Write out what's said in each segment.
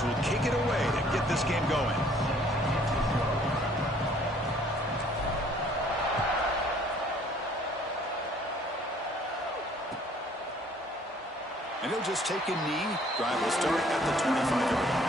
defense will kick it away to get this game going. And he'll just take a knee. Drive will start at the 25-yard line.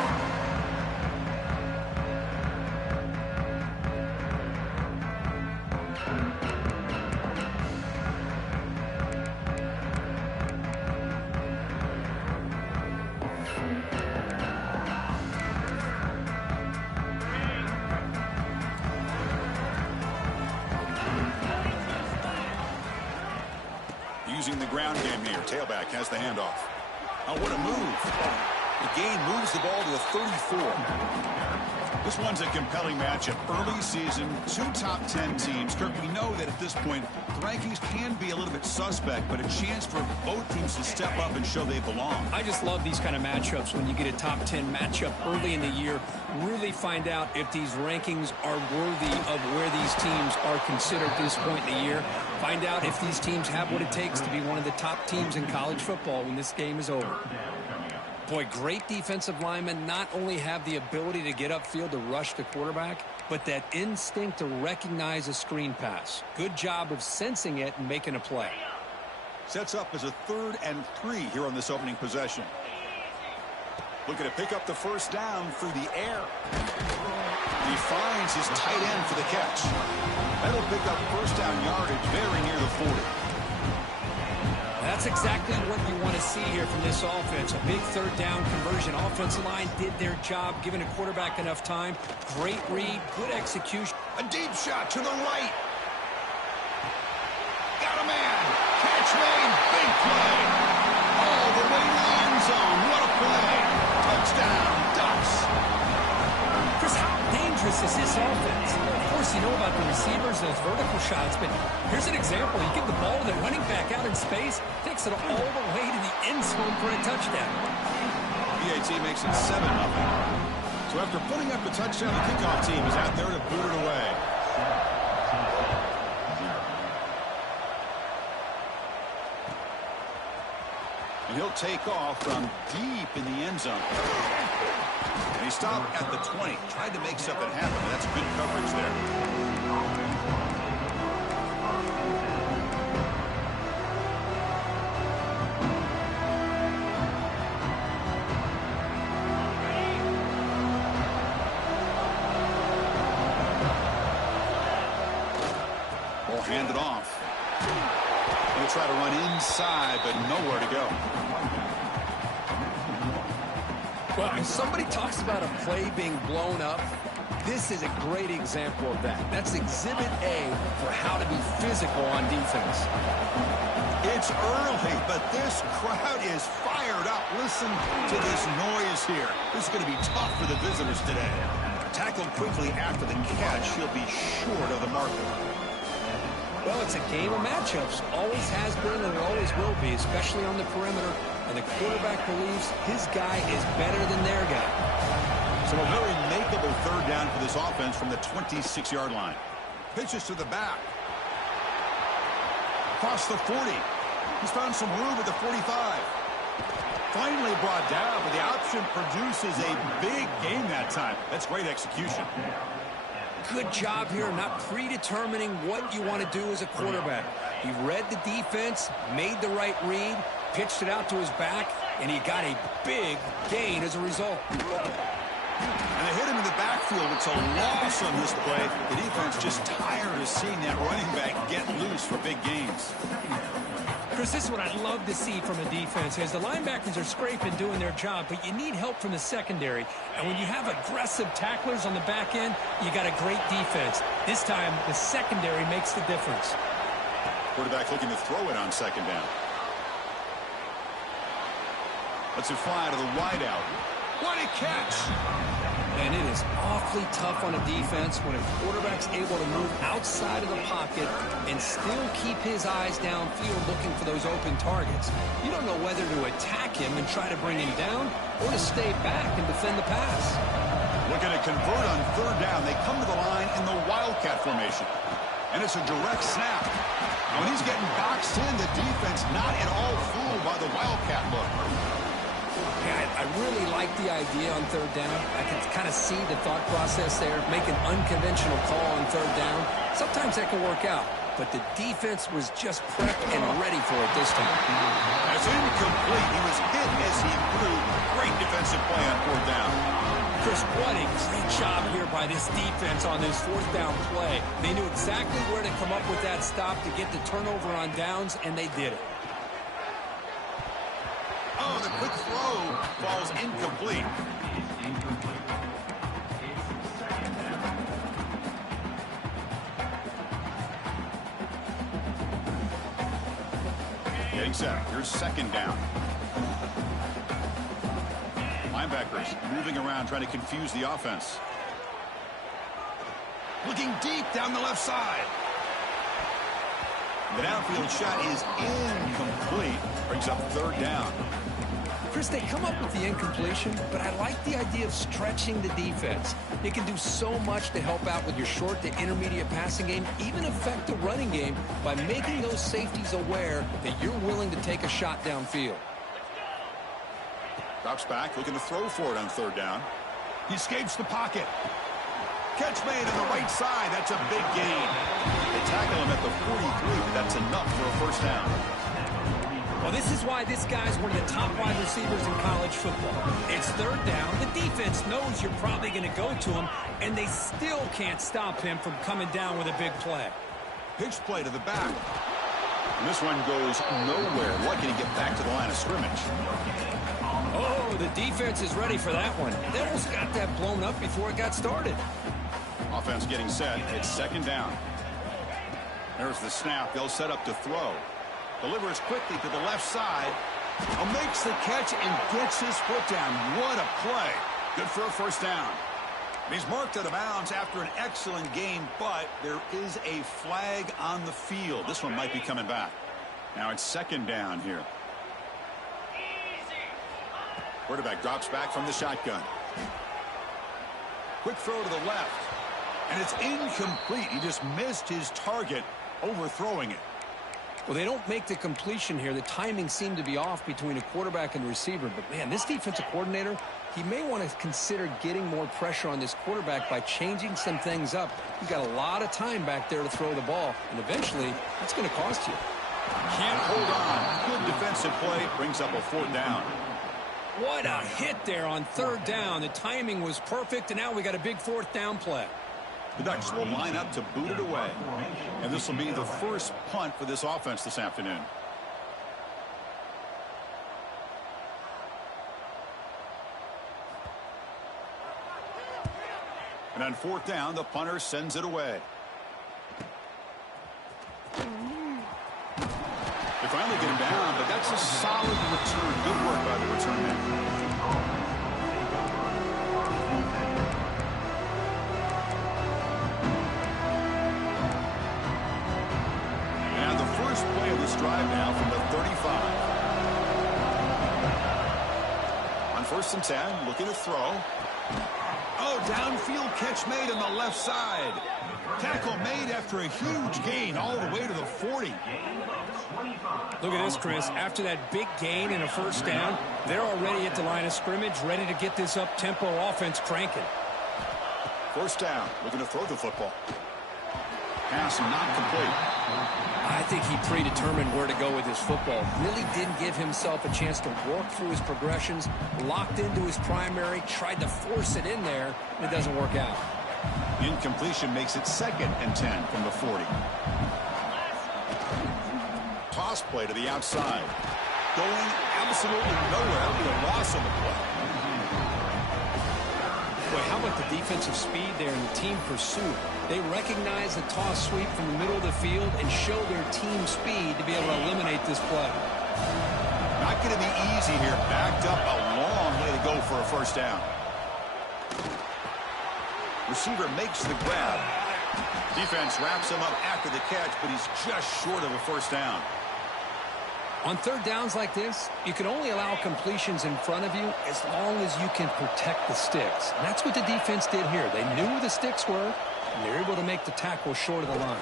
Using the ground game here. Tailback has the handoff. Oh, what a move. The gain moves the ball to the 34. This one's a compelling matchup. Early season, two top 10 teams. Kirk, we know that at this point, the rankings can be a little bit suspect, but a chance for both teams to step up and show they belong. I just love these kind of matchups when you get a top 10 matchup early in the year. Really find out if these rankings are worthy of where these teams are considered at this point in the year. Find out if these teams have what it takes to be one of the top teams in college football when this game is over. Boy, great defensive linemen not only have the ability to get upfield to rush the quarterback, but that instinct to recognize a screen pass. Good job of sensing it and making a play. Sets up as a 3rd and 3 here on this opening possession. Looking to pick up the first down through the air. He finds his tight end for the catch. That'll pick up first down yardage very near the 40. That's exactly what you want to see here from this offense. A big 3rd down conversion. Offensive line did their job, giving a quarterback enough time. Great read, good execution. A deep shot to the right. Got a man. Catch made. Big play. All the way to the end zone. What a play. Touchdown, Ducks. Chris, how dangerous is this offense? Of course, you know about the receivers, those vertical shots, but here's an example. You give the ball to the running back out in space, takes it all the way to the end zone for a touchdown. PAT makes it 7-0. So after putting up the touchdown, the kickoff team is out there to boot it away. And he'll take off from deep in the end zone. And he stopped at the 20. Tried to make something happen, but that's good coverage there. Ball handed off. He'll try to run inside, but nowhere to go. Well, when somebody talks about a play being blown up, this is a great example of that. That's Exhibit A for how to be physical on defense. It's early, but this crowd is fired up. Listen to this noise here. This is going to be tough for the visitors today. Tackled quickly after the catch. He'll be short of the marker. Well, it's a game of matchups. Always has been and it always will be, especially on the perimeter. And the quarterback believes his guy is better than their guy. So a very makeable 3rd down for this offense from the 26-yard line. Pitches to the back. Across the 40. He's found some room at the 45. Finally brought down, but the option produces a big gain that time. That's great execution. Good job here, not predetermining what you want to do as a quarterback. He read the defense, made the right read, pitched it out to his back, and he got a big gain as a result. And they hit him in the backfield. It's a loss on this play. The defense just tired of seeing that running back get loose for big gains. Chris, this is what I love to see from a defense is the linebackers are scraping, doing their job, but you need help from the secondary. And when you have aggressive tacklers on the back end, you got a great defense. This time, the secondary makes the difference. Quarterback looking to throw it on 2nd down. Lets it fly to the wideout. What a catch! And it is awfully tough on a defense when a quarterback's able to move outside of the pocket and still keep his eyes downfield looking for those open targets. You don't know whether to attack him and try to bring him down or to stay back and defend the pass. Looking to convert on 3rd down. They come to the line in the Wildcat formation. And it's a direct snap. And when he's getting boxed in, the defense not at all fooled by the Wildcat look. Yeah, I I really like the idea on third down. I can kind of see the thought process there. Make an unconventional call on third down. Sometimes that can work out. But the defense was just prepped and ready for it this time. That's incomplete. He was hit as he threw. Great defensive play on fourth down. Chris, what a great job here by this defense on this fourth down play. They knew exactly where to come up with that stop to get the turnover on downs, and they did it. Oh, the quick throw falls incomplete. Getting set. Here's second down. Linebackers moving around, trying to confuse the offense. Looking deep down the left side. The downfield shot is incomplete. Brings up third down. Chris, they come up with the incompletion, but I like the idea of stretching the defense. It can do so much to help out with your short to intermediate passing game, even affect the running game by making those safeties aware that you're willing to take a shot downfield. Drops back, looking to throw for it on third down. He escapes the pocket. Catch made on the right side. That's a big gain. They tackle him at the 43, but that's enough for a first down. Well, this is why this guy's one of the top wide receivers in college football. It's third down. The defense knows you're probably going to go to him, and they still can't stop him from coming down with a big play. Pitch play to the back. And this one goes nowhere. Lucky to get back to the line of scrimmage. Oh, the defense is ready for that one. They almost got that blown up before it got started. Offense getting set. It's second down. There's the snap. They'll set up to throw. Delivers quickly to the left side. Makes the catch and gets his foot down. What a play. Good for a first down. And he's marked out of bounds after an excellent game, but there is a flag on the field. This one might be coming back. Now it's second down here. Quarterback drops back from the shotgun. Quick throw to the left. And it's incomplete. He just missed his target, overthrowing it. Well, they don't make the completion here. The timing seemed to be off between a quarterback and the receiver. But, man, this defensive coordinator, he may want to consider getting more pressure on this quarterback by changing some things up. He's got a lot of time back there to throw the ball, and eventually that's going to cost you. Can't hold on. Good defensive play. Brings up a fourth down. What a hit there on third down. The timing was perfect, and now we got a big fourth down play. The Ducks will line up to boot it away. And this will be the first punt for this offense this afternoon. And on fourth down, the punter sends it away. They finally get him down, but that's a solid return. Good work by the return man. Play of this drive now from the 35. On first and 10, looking to throw. Oh, downfield catch made on the left side. Tackle made after a huge gain all the way to the 40. Look at this, Chris. After that big gain and a first down, they're already at the line of scrimmage, ready to get this up-tempo offense cranking. First down, looking to throw the football. Pass not complete. I think he predetermined where to go with his football. Really didn't give himself a chance to work through his progressions, locked into his primary, tried to force it in there, and it doesn't work out. Incompletion makes it second and 10 from the 40. Toss play to the outside. Going absolutely nowhere. That'll be a loss on the play. Boy, how about the defensive speed there and the team pursuit? They recognize the toss sweep from the middle of the field and show their team speed to be able to eliminate this play. Not going to be easy here. Backed up a long way to go for a first down. Receiver makes the grab. Defense wraps him up after the catch, but he's just short of a first down. On third downs like this, you can only allow completions in front of you as long as you can protect the sticks. And that's what the defense did here. They knew where the sticks were, and they were able to make the tackle short of the line.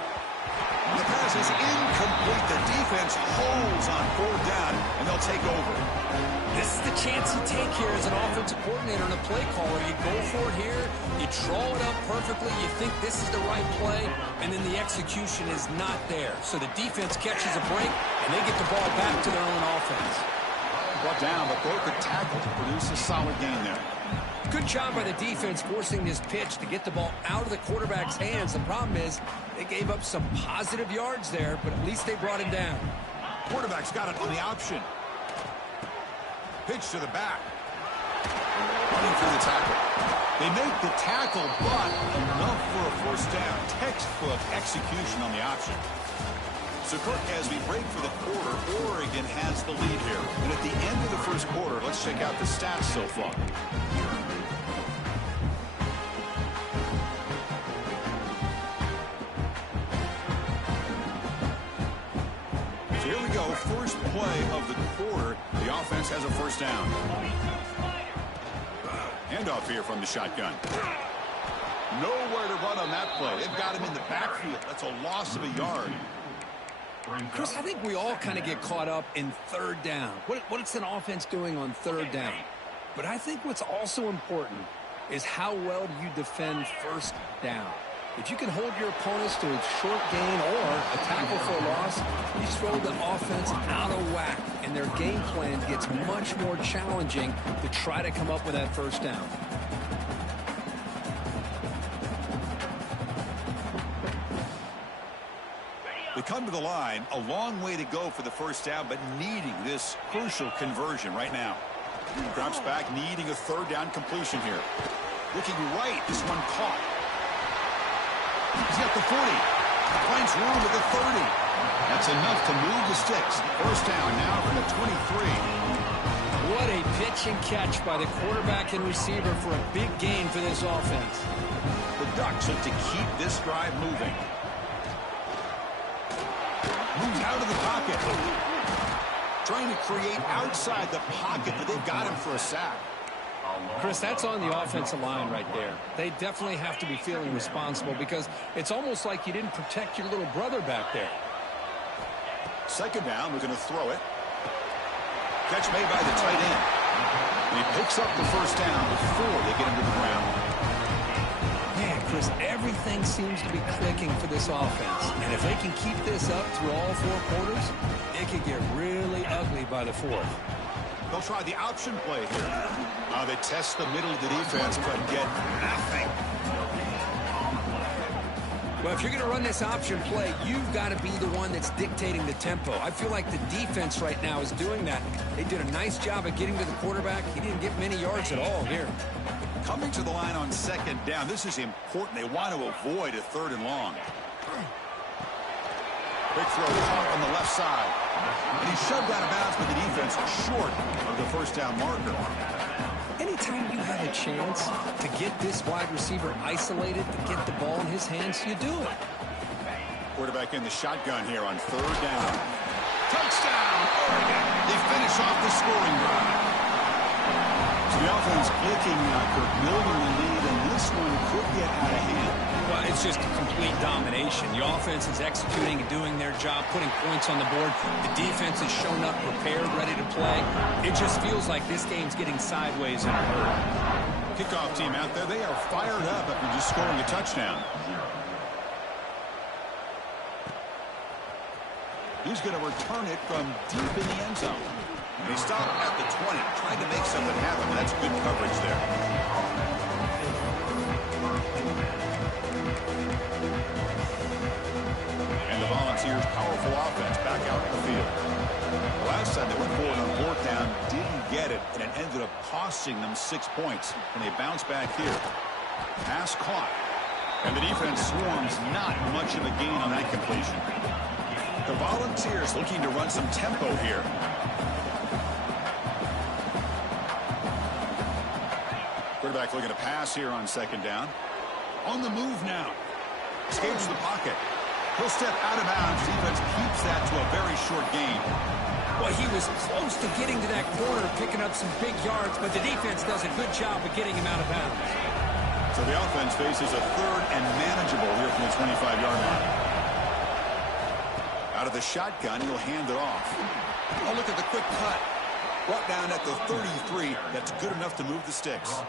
The pass is incomplete. The defense holds on 4th down, and they'll take over. This is the chance you take here as an offensive coordinator and a play caller. You go for it here, you draw it up perfectly, you think this is the right play, and then the execution is not there. So the defense catches a break, and they get the ball back to their own offense. Brought down, but broke the tackle to produce a solid gain there. Good job by the defense forcing this pitch to get the ball out of the quarterback's hands. The problem is they gave up some positive yards there, but at least they brought him down. Quarterback's got it on the option. Pitch to the back. Running through the tackle. They make the tackle, but enough for a 1st down. Textbook execution on the option. So, Kirk, as we break for the quarter, Oregon has the lead here. And at the end of the 1st quarter, let's check out the stats so far. So here we go, first play of the quarter. The offense has a 1st down. Handoff here from the shotgun. Nowhere to run on that play. They've got him in the backfield. That's a loss of a yard. Chris, I think we all kind of get caught up in 3rd down. What's an offense doing on 3rd down? But I think what's also important is how well do you defend 1st down. If you can hold your opponents to a short gain or a tackle for a loss, you throw the offense out of whack, and their game plan gets much more challenging to try to come up with that 1st down. They come to the line, a long way to go for the 1st down, but needing this crucial conversion right now. Drops back, needing a 3rd down completion here. Looking right, this one caught. He's got the 40. Finds room at the 30. That's enough to move the sticks. 1st down now for the 23. What a pitch and catch by the quarterback and receiver for a big gain for this offense. The Ducks look to keep this drive moving. Moves out of the pocket. Trying to create outside the pocket, but they've got him for a sack. Chris, that's on the offensive line right there. They definitely have to be feeling responsible because it's almost like you didn't protect your little brother back there. 2nd down, we're going to throw it. Catch made by the tight end. And he picks up the 1st down before they get him to the ground. Man, Chris, everything seems to be clicking for this offense. And if they can keep this up through all 4 quarters, it could get really ugly by the 4th. They'll try the option play here. They test the middle of the defense, but get nothing. Well, if you're going to run this option play, you've got to be the one that's dictating the tempo. I feel like the defense right now is doing that. They did a nice job of getting to the quarterback. He didn't get many yards at all here. Coming to the line on 2nd down, this is important. They want to avoid a 3rd and long. Big throw caught on the left side. And he shoved out of bounds with the defense short of the 1st down marker. Anytime you have a chance to get this wide receiver isolated, to get the ball in his hands, you do it. Quarterback in the shotgun here on 3rd down. Touchdown, Oregon. They finish off the scoring drive. So the offense clicking after building the lead, and this one could get out of hand. Well, it's just a complete domination. The offense is executing and doing their job, putting points on the board. The defense has shown up prepared, ready to play. It just feels like this game's getting sideways in a hurry. Kickoff team out there, they are fired up after just scoring a touchdown. He's going to return it from deep in the end zone. They stop at the 20, trying to make something happen. That's good coverage there. And the Volunteers' powerful offense back out in the field. The last time they went forward on 4th down, didn't get it, and it ended up costing them 6 points. And they bounce back here. Pass caught. And the defense swarms not much of a gain on that completion. The Volunteers looking to run some tempo here. Quarterback looking to pass here on 2nd down. On the move now. Escapes the pocket. He'll step out of bounds. Defense keeps that to a very short gain. Well, he was close to getting to that corner, picking up some big yards, but the defense does a good job of getting him out of bounds. So the offense faces a 3rd and manageable here from the 25-yard line. Out of the shotgun, he'll hand it off. Oh, look at the quick cut. Brought down at the 33. That's good enough to move the sticks.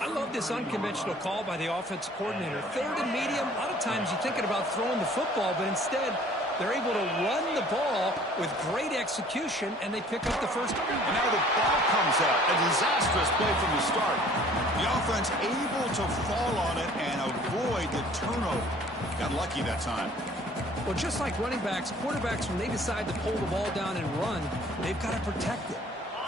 I love this unconventional call by the offensive coordinator. Third and medium, a lot of times you're thinking about throwing the football, but instead they're able to run the ball with great execution, and they pick up the first. And now the ball comes out. A disastrous play from the start. The offense able to fall on it and avoid the turnover. Got lucky that time. Well, just like running backs, quarterbacks, when they decide to pull the ball down and run, they've got to protect it.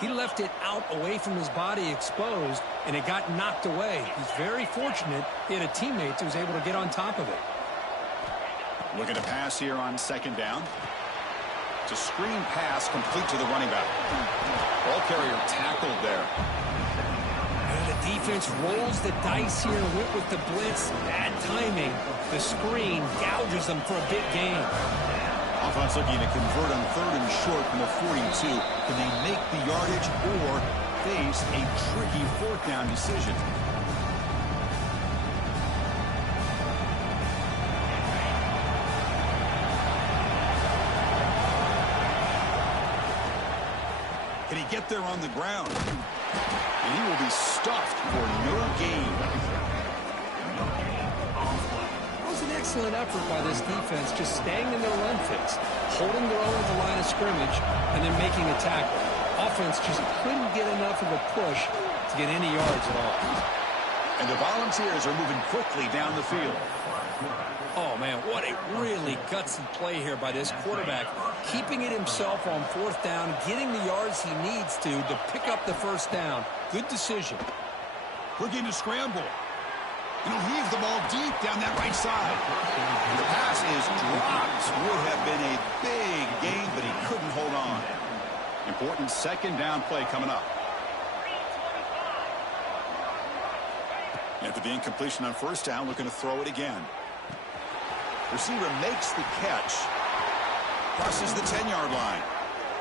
He left it out away from his body exposed, and it got knocked away. He's very fortunate he had a teammate who was able to get on top of it. Looking to pass here on second down. It's a screen pass complete to the running back. Ball carrier tackled there. And the defense rolls the dice here, went with the blitz. Bad timing. The screen gouges them for a big gain. Offense looking to convert on third and short from the 42. Can they make the yardage or face a tricky fourth down decision? Can he get there on the ground? And he will be stuffed for no gain. That was an excellent effort by this defense, just staying in their run fits, holding their own at the line of scrimmage, and then making a tackle. Offense just couldn't get enough of a push to get any yards at all. And the Volunteers are moving quickly down the field. Oh, man, what a really gutsy play here by this quarterback. Keeping it himself on fourth down, getting the yards he needs to pick up the first down. Good decision. Looking to scramble. And he'll heave the ball deep down that right side. And the pass is dropped. Would have been a big gain, but he couldn't hold on. Important second down play coming up. After the incompletion on first down, looking to throw it again. Receiver makes the catch. Crosses the 10-yard line.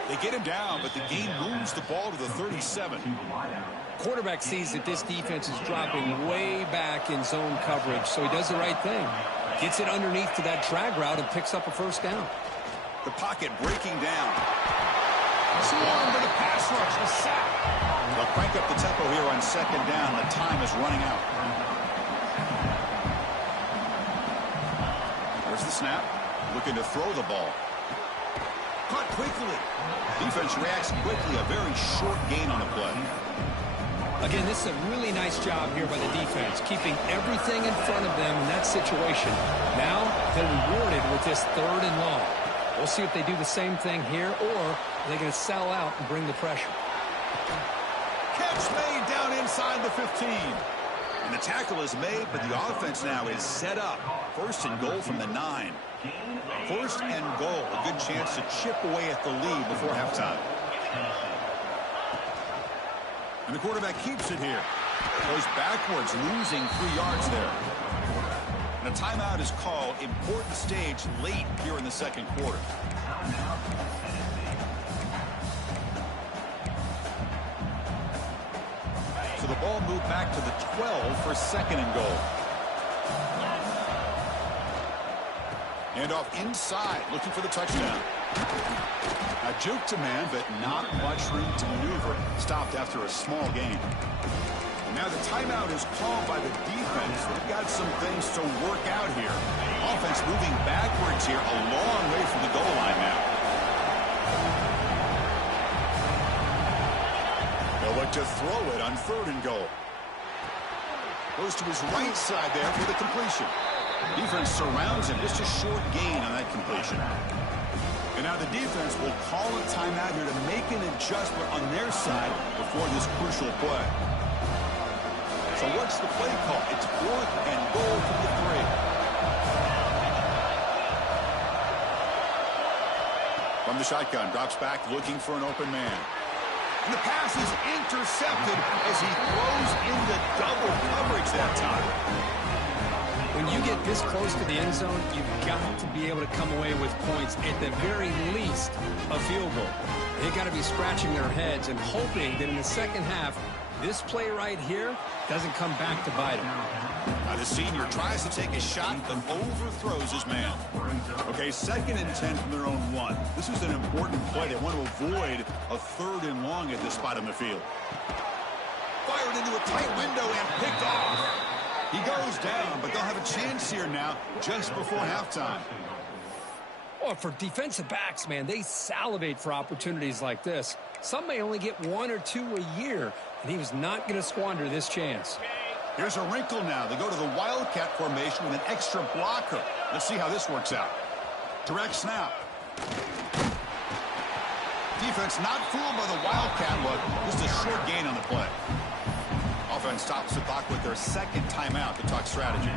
They get him down, but the gain moves the ball to the 37. Quarterback sees that this defense is dropping way back in zone coverage, so he does the right thing. Gets it underneath to that drag route and picks up a first down. The pocket breaking down. Too long for the pass rush. The sack. They'll crank up the tempo here on second down. The time is running out. There's the snap. Looking to throw the ball. Caught quickly. Defense reacts quickly. A very short gain on the play. Again, this is a really nice job here by the defense, keeping everything in front of them in that situation. Now they're rewarded with this third and long. We'll see if they do the same thing here, or they're going to sell out and bring the pressure. Catch made down inside the 15. And the tackle is made, but the offense now is set up. First and goal from the 9. First and goal. A good chance to chip away at the lead before halftime. And the quarterback keeps it here. Goes backwards, losing 3 yards there. And a timeout is called. Important stage late here in the second quarter. So the ball moved back to the 12 for second and goal. And off inside, looking for the touchdown. Now juke to man, but not much room to maneuver. Stopped after a small gain. And now the timeout is called by the defense. They've got some things to work out here. Offense moving backwards here, a long way from the goal line now. They'll look to throw it on third and goal. Goes to his right side there for the completion. Defense surrounds him. Just a short gain on that completion. And now the defense will call a timeout here to make an adjustment on their side before this crucial play. So what's the play call? It's fourth and goal from the 3. From the shotgun, drops back looking for an open man. And the pass is intercepted as he throws into double coverage that time. When you get this close to the end zone, you've got to be able to come away with points, at the very least, a field goal. They've got to be scratching their heads and hoping that in the second half, This play right here doesn't come back to bite him. The senior tries to take a shot, but overthrows his man. Okay, 2nd and 10 from their own 1. This is an important play. They want to avoid a 3rd and long at this spot on the field. Fired into a tight window and picked off. He goes down, but they'll have a chance here now just before halftime. Oh, for defensive backs, man, they salivate for opportunities like this. Some may only get 1 or 2 a year, and he was not going to squander this chance. Here's a wrinkle now. They go to the Wildcat formation with an extra blocker. Let's see how this works out. Direct snap. Defense not fooled by the Wildcat look. Just a short gain on the play. Offense stops the clock with their 2nd timeout to talk strategy.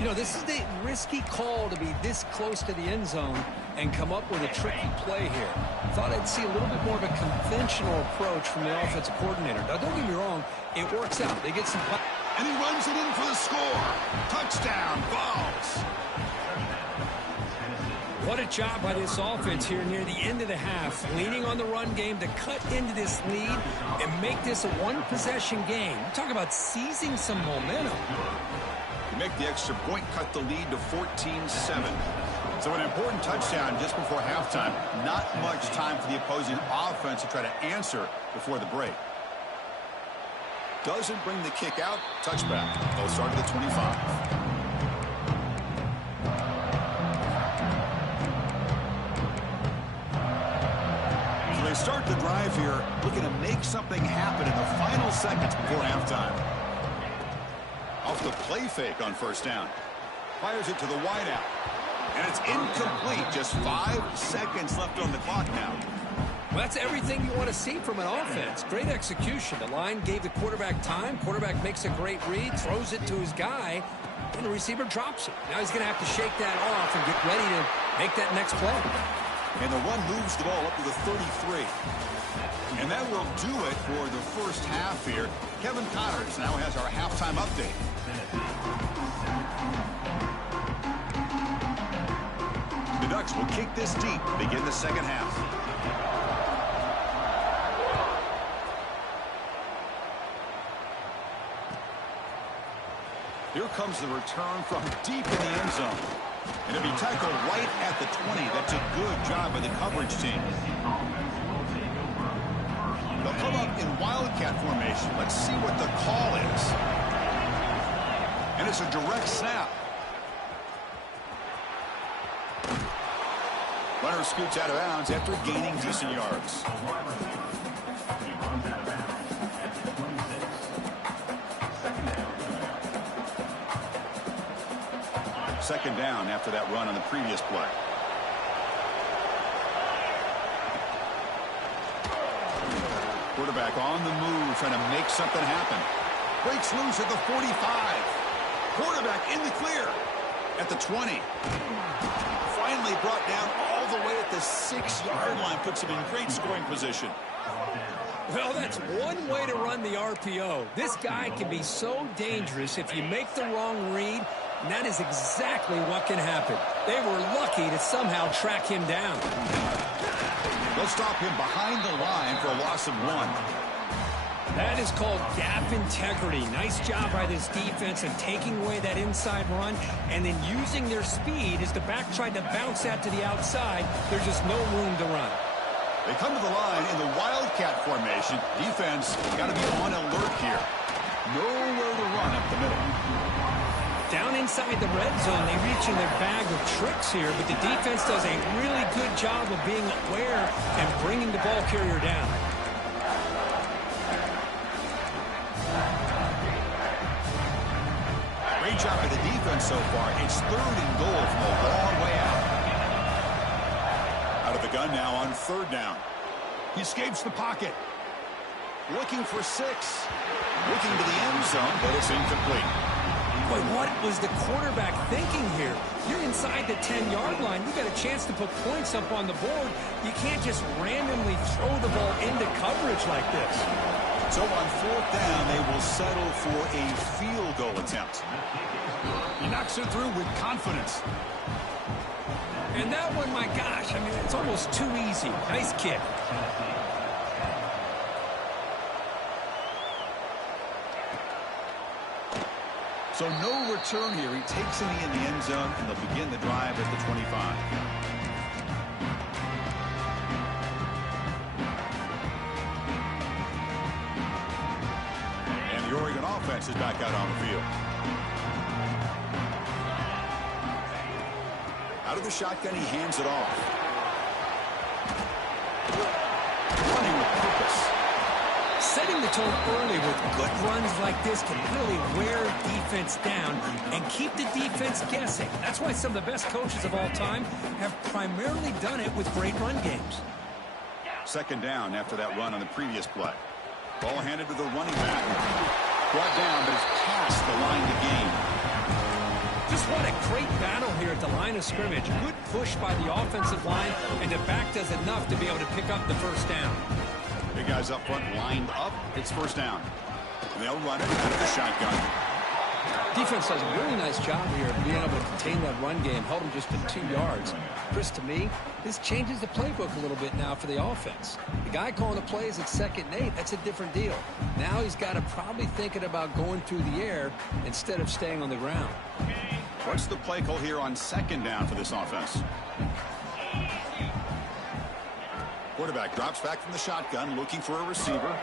You know, this is the risky call to be this close to the end zone and come up with a tricky play here. Thought I'd see a little bit more of a conventional approach from the offensive coordinator. Now, don't get me wrong, it works out. They get some... And he runs it in for the score. Touchdown, Vols. What a job by this offense here near the end of the half, leaning on the run game to cut into this lead and make this a one-possession game. Talk about seizing some momentum. Make the extra point, cut the lead to 14-7. So an important touchdown just before halftime. Not much time for the opposing offense to try to answer before the break. Doesn't bring the kick out. Touchback. They'll start at the 25. So they start the drive here, looking to make something happen in the final seconds before halftime. Off the play fake on 1st down. Fires it to the wideout. And it's incomplete. Just 5 seconds left on the clock now. Well, that's everything you want to see from an offense. Great execution. The line gave the quarterback time. Quarterback makes a great read, throws it to his guy, and the receiver drops it. Now he's going to have to shake that off and get ready to make that next play. And the run moves the ball up to the 33. And that will do it for the first half here. Kevin Connors now has our halftime update. The Ducks will kick this deep, begin the 2nd half. Here comes the return from deep in the end zone. And it'll be tackled right at the 20. That's a good job by the coverage team. They'll come up in Wildcat formation. Let's see what the call is. And it's a direct snap. Runner scoots out of bounds after gaining decent yards. Second down after that run on the previous play. Quarterback on the move, trying to make something happen. Breaks loose at the 45. Quarterback in the clear at the 20. Finally brought down all the way at the 6-yard line. Puts him in great scoring position. Well, that's one way to run the RPO. This guy can be so dangerous if you make the wrong read, and that is exactly what can happen. They were lucky to somehow track him down. They'll stop him behind the line for a loss of 1. That is called gap integrity. Nice job by this defense of taking away that inside run and then using their speed as the back tried to bounce that to the outside. There's just no room to run. They come to the line in the Wildcat formation. Defense got to be on alert here. Nowhere to run up the middle. Down inside the red zone, they reach in their bag of tricks here, but the defense does a really good job of being aware and bringing the ball carrier down. Great job by the defense so far. It's 3rd and goal from a long way out. Out of the gun now on 3rd down. He escapes the pocket. Looking for 6. Looking to the end zone, but it's incomplete. Boy, what was the quarterback thinking here? You're inside the 10-yard line. You got a chance to put points up on the board. You can't just randomly throw the ball into coverage like this. So on 4th down, they will settle for a field goal attempt. He knocks it through with confidence. And that one, my gosh, I mean, it's almost too easy. Nice kick. So no return here. He takes it in the end zone, and they'll begin the drive at the 25. And the Oregon offense is back out on the field. Out of the shotgun, he hands it off. Running with purpose. Setting the tone early with good runs like this can really wear defense down and keep the defense guessing. That's why some of the best coaches of all time have primarily done it with great run games. Second down after that run on the previous play. Ball handed to the running back. Brought down, but it's past the line to gain. Just what a great battle here at the line of scrimmage. Good push by the offensive line, and the back does enough to be able to pick up the first down. Big guys up front lined up. It's first down. And they'll run it out of the shotgun. Defense does a really nice job here of being able to contain that run game, held them just to 2 yards. Chris, to me, this changes the playbook a little bit now for the offense. The guy calling the plays at 2nd and 8, that's a different deal. Now he's got to probably thinking about going through the air instead of staying on the ground. What's the play call here on 2nd down for this offense? Quarterback drops back from the shotgun, looking for a receiver.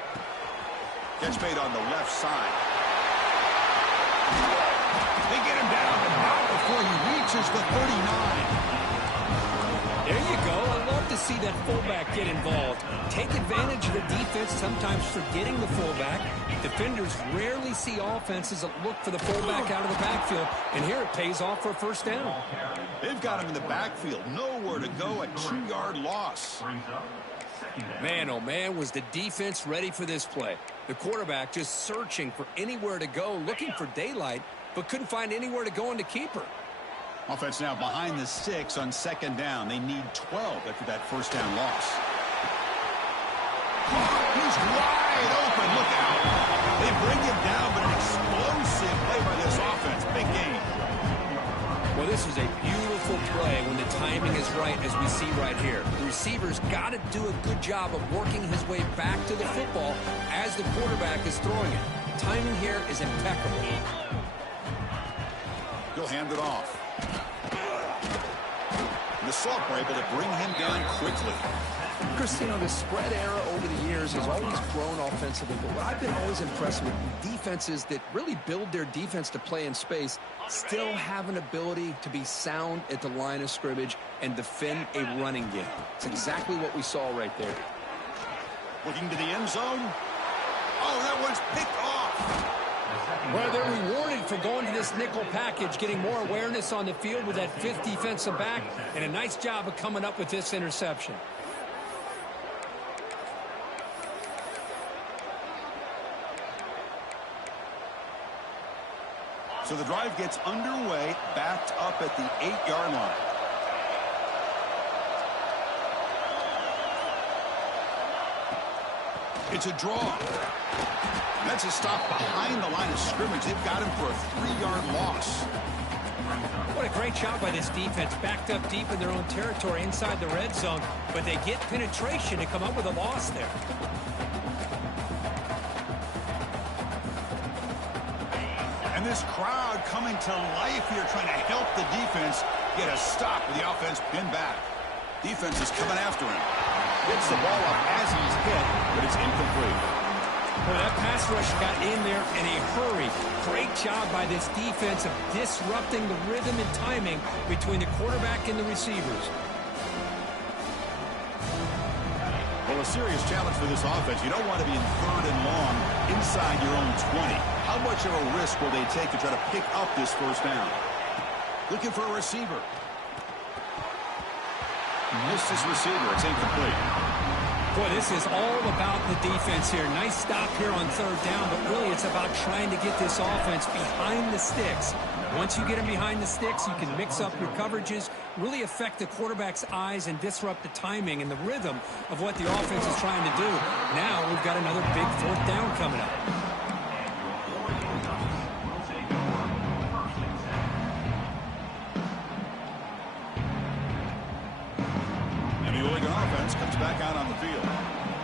Catch made on the left side. They get him down, but not before he reaches the 39. There you go. I love to see that fullback get involved. Take advantage of the defense, sometimes forgetting the fullback. Defenders rarely see offenses that look for the fullback out of the backfield, and here it pays off for a first down. They've got him in the backfield. Nowhere to go, a 2-yard loss. Man, oh man, was the defense ready for this play. The quarterback just searching for anywhere to go, looking for daylight, but couldn't find anywhere to go in the keeper. Offense now behind the 6 on 2nd down. They need 12 after that first down loss. He's wide open. Look out. They bring him down, but an explosive play by this offense. Big game. Well, this is a beautiful play when the timing is right, as we see right here. The receiver's got to do a good job of working his way back to the football as the quarterback is throwing it. Timing here is impeccable. He'll hand it off. And the Salk were able to bring him down quickly. Chris, you know, the spread era over the years has always grown offensively, but what I've been always impressed with defenses that really build their defense to play in space still have an ability to be sound at the line of scrimmage and defend a running game. It's exactly what we saw right there. Looking to the end zone. Oh, that one's picked off. Well, they're rewarded for going to this nickel package, getting more awareness on the field with that 5th defensive back, and a nice job of coming up with this interception. So the drive gets underway, backed up at the 8-yard line. It's a draw. That's a stop behind the line of scrimmage. They've got him for a 3-yard loss. What a great job by this defense, backed up deep in their own territory inside the red zone, but they get penetration to come up with a loss there. And this crowd coming to life here, trying to help the defense get a stop with the offense pinned back. Defense is coming after him. Gets the ball up as he's hit, but it's incomplete. Well, that pass rush got in there in a hurry. Great job by this defense of disrupting the rhythm and timing between the quarterback and the receivers. Well, a serious challenge for this offense. You don't want to be in 3rd and long inside your own 20. How much of a risk will they take to try to pick up this first down? Looking for a receiver. Missed his receiver. It's incomplete. Boy, this is all about the defense here. Nice stop here on 3rd down, but really it's about trying to get this offense behind the sticks. Once you get them behind the sticks, you can mix up your coverages, really affect the quarterback's eyes and disrupt the timing and the rhythm of what the offense is trying to do. Now we've got another big 4th down coming up. Comes back out on the field.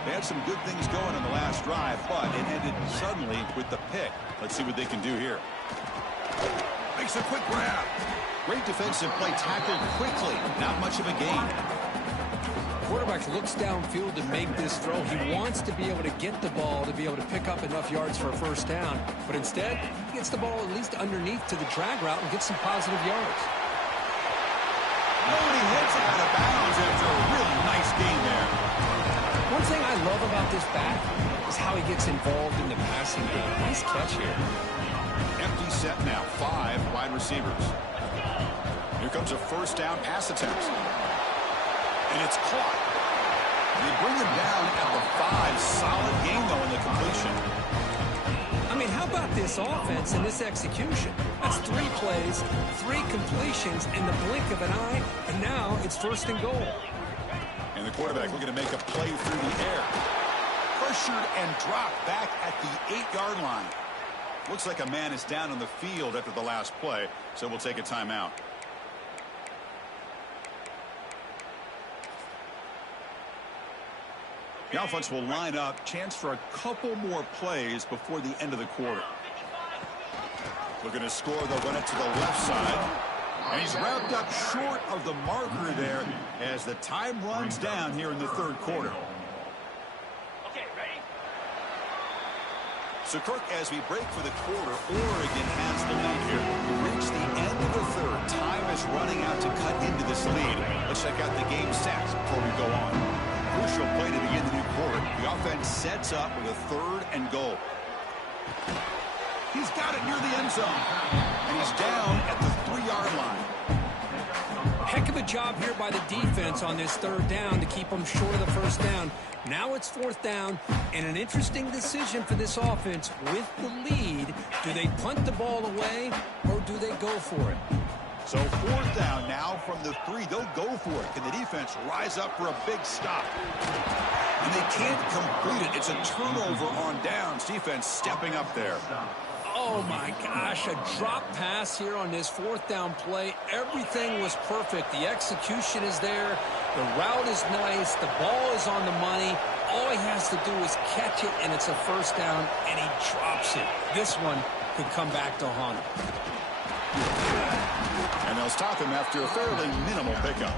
They had some good things going in the last drive, but it ended suddenly with the pick. Let's see what they can do here. Makes a quick grab. Great defensive play, tackled quickly. Not much of a gain. Quarterback looks downfield to make this throw. He wants to be able to get the ball to be able to pick up enough yards for a first down. But instead, he gets the ball at least underneath to the drag route and gets some positive yards. Nobody hits out of bounds after a really nice gain there. One thing I love about this back is how he gets involved in the passing game. Nice catch here. Empty set now. 5 wide receivers. Here comes a first down pass attempt. And it's caught. They bring him down at the 5. Solid gain, though, in the completion. I mean, how about this offense and this execution? That's 3 plays, 3 completions in the blink of an eye, and now it's first and goal. And the quarterback looking to make a play through the air. Pressured and dropped back at the 8-yard line. Looks like a man is down on the field after the last play, so we'll take a timeout. The offense will line up. Chance for a couple more plays before the end of the quarter. Looking to score. They'll run it to the left side. And he's wrapped up short of the marker there as the time runs down here in the third quarter. Okay, ready? So, Kirk, as we break for the quarter, Oregon has the lead here. We reach the end of the third. Time is running out to cut into this lead. Let's check out the game stats before we go on. Crucial play to begin the new quarter. The offense sets up with a 3rd and goal. He's got it near the end zone. And he's down at the 3-yard line. Heck of a job here by the defense on this 3rd down to keep them short of the first down. Now it's 4th down, and an interesting decision for this offense with the lead. Do they punt the ball away, or do they go for it? So 4th down now from the 3. They'll go for it. Can the defense rise up for a big stop? And they can't complete it. It's a turnover on downs. Defense stepping up there. Oh, my gosh, a drop pass here on this 4th down play. Everything was perfect. The execution is there. The route is nice. The ball is on the money. All he has to do is catch it, and it's a first down, and he drops it. This one could come back to haunt him. And they'll stop him after a fairly minimal pickup.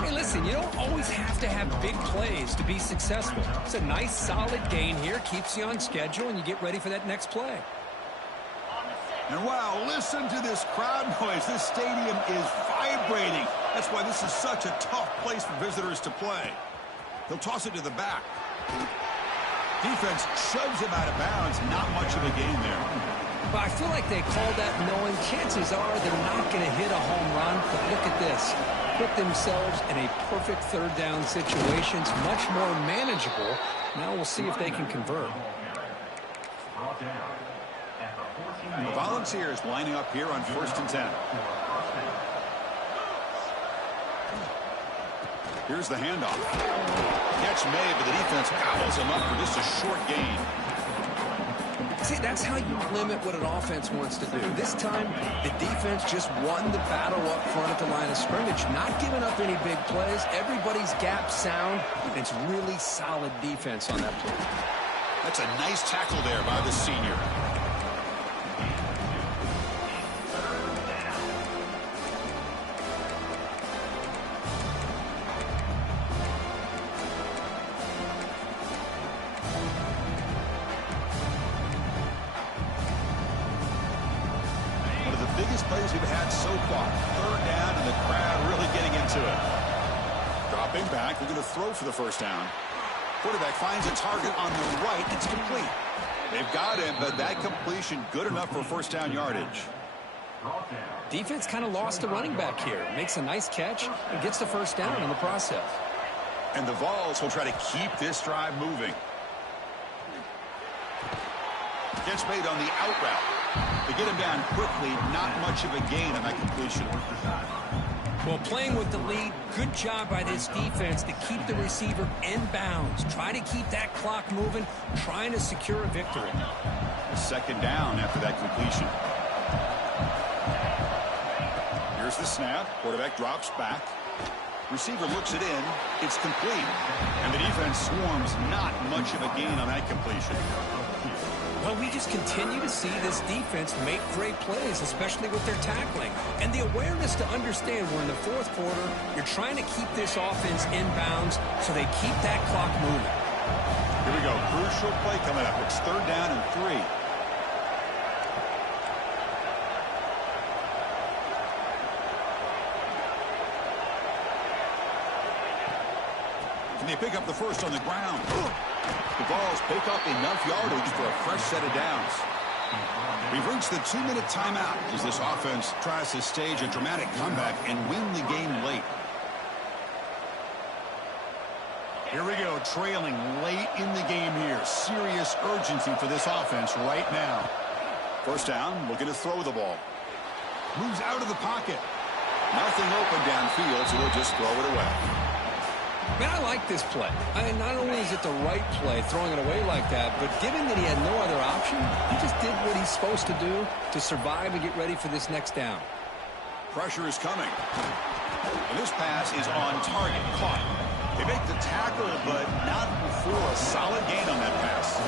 Hey, listen, you don't always have to have big plays to be successful. It's a nice, solid gain here. Keeps you on schedule, and you get ready for that next play. And wow, listen to this crowd noise. This stadium is vibrating. That's why this is such a tough place for visitors to play. He'll toss it to the back. Defense shoves him out of bounds. Not much of a gain there. But I feel like they called that knowing chances are they're not going to hit a home run. But look at this. Put themselves in a perfect 3rd down situation. It's much more manageable. Now we'll see if they can convert. The Volunteers lining up here on 1st and 10. Here's the handoff. Catch made, but the defense gobbles him up for just a short gain. See, that's how you limit what an offense wants to do. This time, the defense just won the battle up front at the line of scrimmage, not giving up any big plays. Everybody's gap sound, and it's really solid defense on that play. That's a nice tackle there by the senior. Biggest plays we've had so far. 3rd down, and the crowd really getting into it. Dropping back, looking to throw for the first down. Quarterback finds a target on the right. It's complete. They've got him, but that completion good enough for first down yardage. Defense kind of lost the running back here. Makes a nice catch and gets the first down in the process. And the Vols will try to keep this drive moving. Catch made on the out route. They get him down quickly. Not much of a gain on that completion. Well, playing with the lead, good job by this defense to keep the receiver in bounds. Try to keep that clock moving, trying to secure a victory. 2nd down after that completion. Here's the snap. Quarterback drops back. Receiver looks it in. It's complete. And the defense swarms. Not much of a gain on that completion. Well, Well, we just continue to see this defense make great plays, especially with their tackling. And the awareness to understand we're in the fourth quarter, you're trying to keep this offense in bounds so they keep that clock moving. Here we go. Crucial play coming up. It's 3rd down and 3. And they pick up the first on the ground. The Vols pick up enough yardage for a fresh set of downs. We've reached the 2-minute timeout as this offense tries to stage a dramatic comeback and win the game late. Here we go, trailing late in the game here. Serious urgency for this offense right now. First down, looking to throw the ball. Moves out of the pocket. Nothing open downfield, so he'll just throw it away. Man, I like this play. Not only is it the right play, throwing it away like that, but given that he had no other option, he just did what he's supposed to do to survive and get ready for this next down. Pressure is coming. And this pass is on target, caught. They make the tackle, but not before a solid gain on that pass.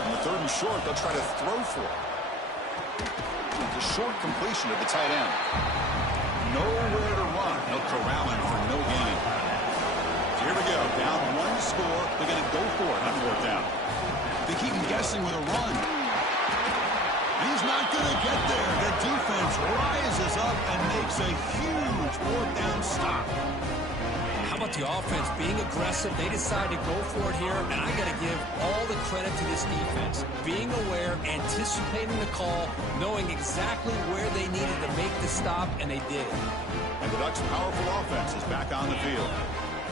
On the 3rd and short, they'll try to throw for it. It's a short completion of the tight end. Nowhere to run. They'll corral him for no gain. So here we go. Down 1 score. They're going to go for it on 4th down. They keep him guessing with a run. He's not going to get there. The defense rises up and makes a huge 4th down stop. How about the offense being aggressive? They decide to go for it here, and I got to give all the credit to this defense. Being aware, anticipating the call, knowing exactly where they needed to make the stop, and they did it. And the Ducks' powerful offense is back on the field.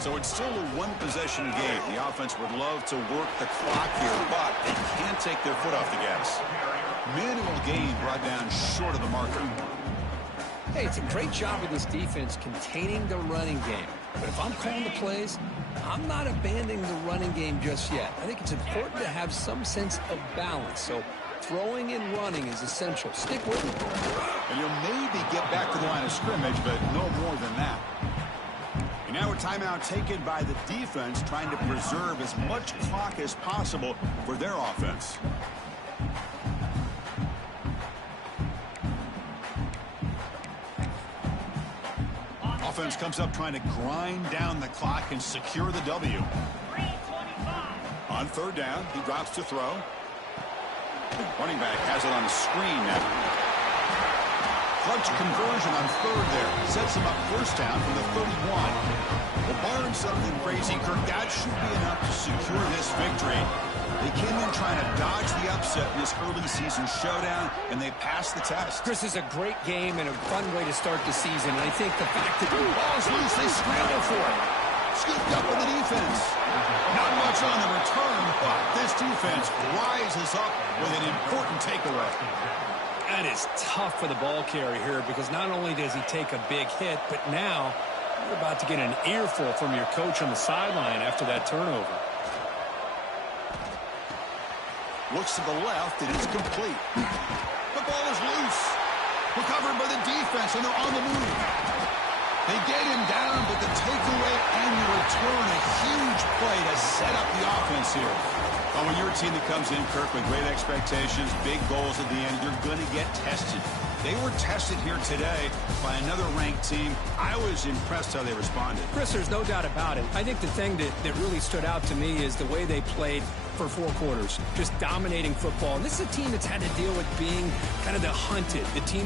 So it's still a 1-possession game. The offense would love to work the clock here, but they can't take their foot off the gas. Minimal gain brought down short of the marker. Hey, it's a great job of this defense containing the running game. But if I'm calling the plays, I'm not abandoning the running game just yet. I think it's important to have some sense of balance. So throwing and running is essential. Stick with it. And you'll maybe get back to the line of scrimmage, but no more than that. And now a timeout taken by the defense, trying to preserve as much clock as possible for their offense. Offense comes up trying to grind down the clock and secure the W. On 3rd down, he drops to throw. Running back has it on the screen now. Clutch conversion on 3rd there. Sets him up 1st down from the 31. Well, barring something crazy, Kirk, that should be enough to secure this victory. They came in trying to dodge the upset in this early season showdown, and they passed the test. Chris, is a great game and a fun way to start the season. And I think the fact that the ball's loose, they scramble for it. Scooped up with the defense. Not much on the return, but this defense rises up with an important takeaway. That is tough for the ball carrier here because not only does he take a big hit, but now you're about to get an earful from your coach on the sideline after that turnover. Looks to the left, and it's complete. The ball is loose. Recovered by the defense, and they're on the move. They get him down, but the takeaway and the return, a huge play to set up the offense here. Well, when you're a team that comes in, Kirk, with great expectations, big goals at the end, you're going to get tested. They were tested here today by another ranked team. I was impressed how they responded. Chris, there's no doubt about it. I think the thing that really stood out to me is the way they played for 4 quarters, just dominating football. And this is a team that's had to deal with being kind of the hunted, the team